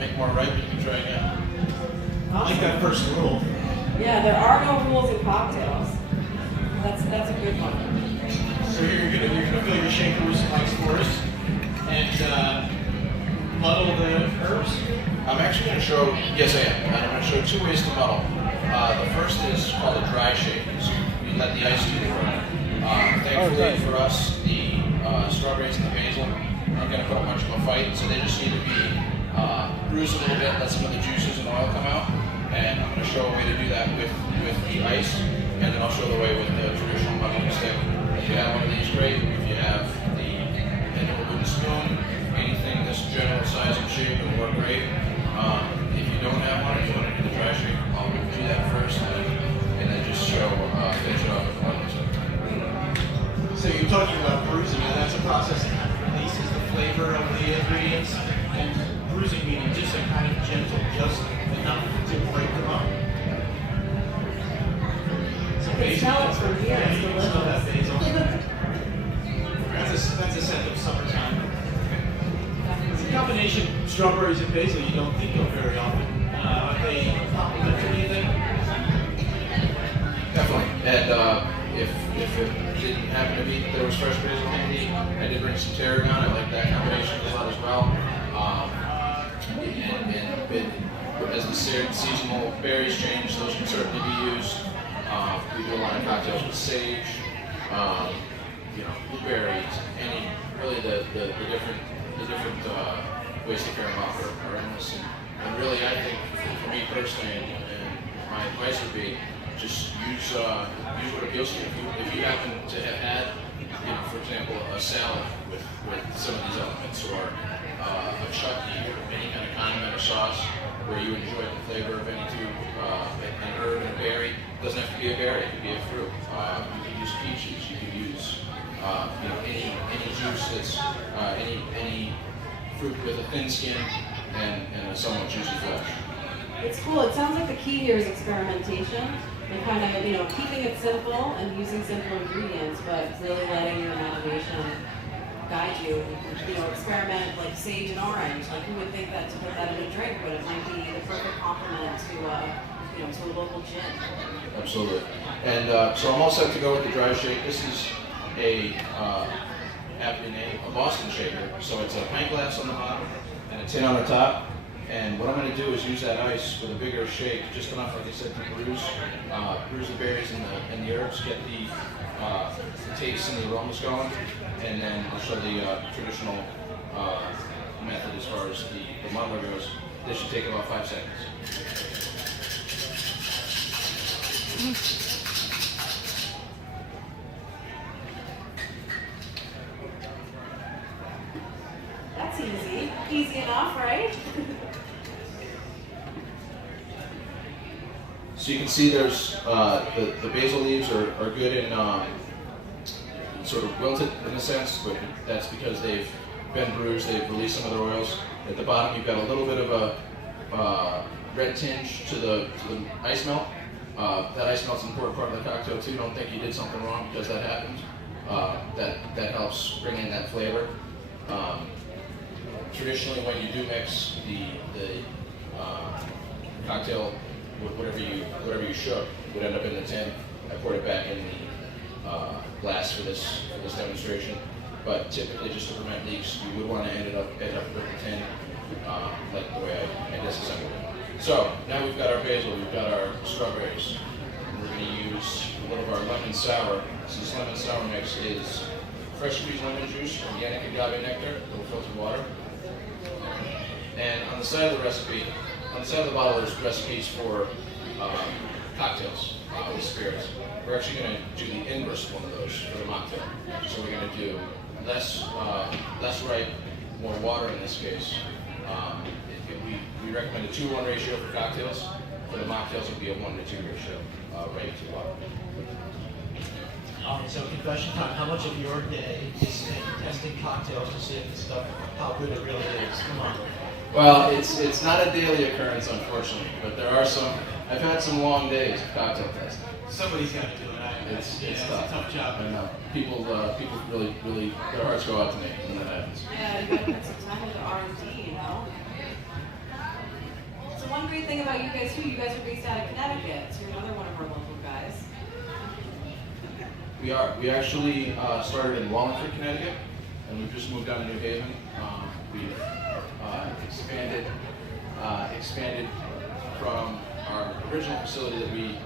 Make more right, but you can try again. I like that first rule. Yeah, there are no rules in cocktails. That's a good one. So here you're gonna fill your shaker with some ice for us and muddle the herbs. I'm actually gonna show. Yes, I am. I'm gonna show two ways to muddle. The first is called a dry shake. So you let the ice do the work. Thankfully for us, the strawberries and the basil aren't gonna put up much of a fight, so they just need to be bruised a little bit, let some of the juices and oil come out. And I'm going to show a way to do that with the ice, and then I'll show the way with the traditional muddling stick. If you have one of these, great. If you have the end of a wooden spoon, anything this general size and shape will work great. If you don't have one, if you want to do the dry shake, I'll do that first, and then just finish it off with one. So you're talking about bruising, and that's a process that releases the flavor of the ingredients, and bruising meaning just a kind of gentle, just enough to break them up. So I can smell it from here. It's delicious. That basil. That's a scent of summertime. It's a combination of strawberries and basil you don't think of very often. Are they complementary, do you think? Definitely. And if it didn't happen to be there was fresh basil handy, I did bring some tarragon. I like that combination a lot as well. And as the seasonal berries change, those can certainly be used. We do a lot of cocktails with sage, blueberries, really the different ways to pair them up are endless. And really, I think for me personally, and my advice would be just use what appeals to you. If you happen to have had, for example, a salad with some of these elements, or a chutney, or any kind of condiment or sauce where you enjoy the flavor of any two, an herb and a berry. It doesn't have to be a berry; it could be a fruit. You can use peaches. You can use any juice that's any fruit with a thin skin and a somewhat juicy flesh. It's cool. It sounds like the key here is experimentation and kind of, keeping it simple and using simple ingredients, but really letting your imagination guide you. Experiment like sage and orange. Like, who would think that to put that in a drink, but it might be the perfect complement to a local gin. Absolutely. And so I'm all set to go with the dry shake. This is a aptly named a Boston shaker. So it's a pint glass on the bottom and a tin on the top. And what I'm going to do is use that ice with a bigger shake, just enough, like I said, to bruise the berries and the herbs, get the taste and the aromas going, and then I'll show the traditional method as far as the muddler goes. This should take about 5 seconds. That's easy. Easy enough, right? So you can see there's the basil leaves are good and sort of wilted in a sense, but that's because they've been bruised, they've released some of their oils. At the bottom you've got a little bit of a red tinge to the ice melt. That ice melt's an important part of the cocktail too. Don't think you did something wrong because that happened. That helps bring in that flavor. Traditionally, when you do mix the cocktail, whatever you shook would end up in the tin. I poured it back in the glass for this demonstration. But typically, just to prevent leaks, you would want to end up with the tin, like the way I disassembled it. So now we've got our basil, we've got our strawberries, and we're going to use a little of our lemon sour. So this lemon sour mix is fresh squeezed lemon juice, organic agave nectar, a little filtered water. And on the side of the recipe, on the side of the bottle, there's recipes for cocktails with spirits. We're actually going to do the inverse of one of those for the mocktail. So we're going to do less ripe, more water in this case. We recommend a 2-to-1 ratio for cocktails. For the mocktails, it would be a 1-to-2 ratio, ripe to water. So confession time, how much of your day is spent testing cocktails to see if the stuff, how good it really is? Come on. Well, it's not a daily occurrence, unfortunately, but there are some. I've had some long days of cocktail testing. Somebody's got to do it. It's It's tough. a tough job. I know. People really, their hearts go out to me when that happens. Yeah, you gotta put some time into R&D, one great thing about you guys too, you guys are based out of Connecticut, so you're another one of our local guys. We are. We actually started in Wallingford, Connecticut, and we've just moved down to New Haven. We've expanded from our original facility that we